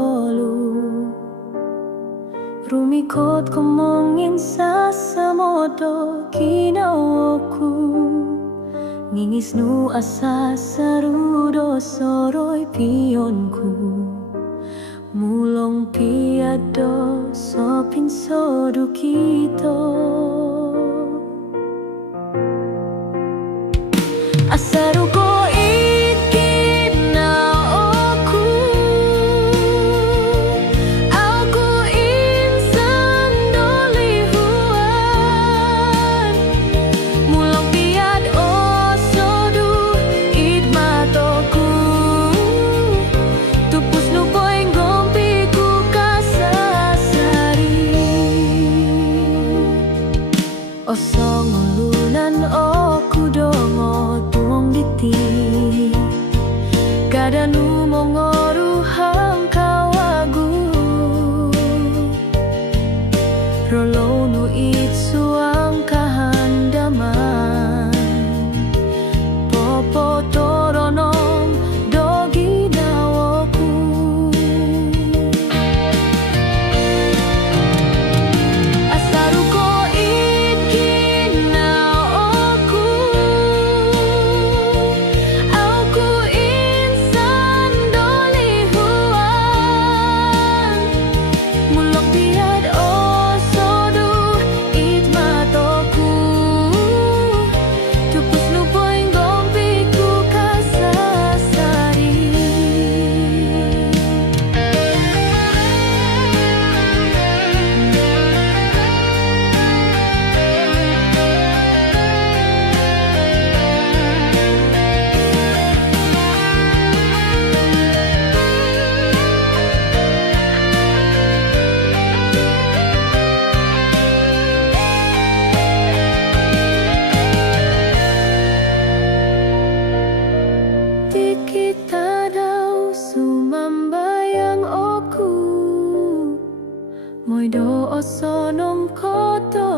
holu rumikot komongin sa modo kinaoku ngingis nu asa sarudo soroy pionku mulong piado sopin sodu kito asarugo osong lunan oku dongo tuong diti kadanu mongoru hangkawagu rolo nu itsuang kahandaman popo toronong dogi nawoku asaruko Moido osonong koto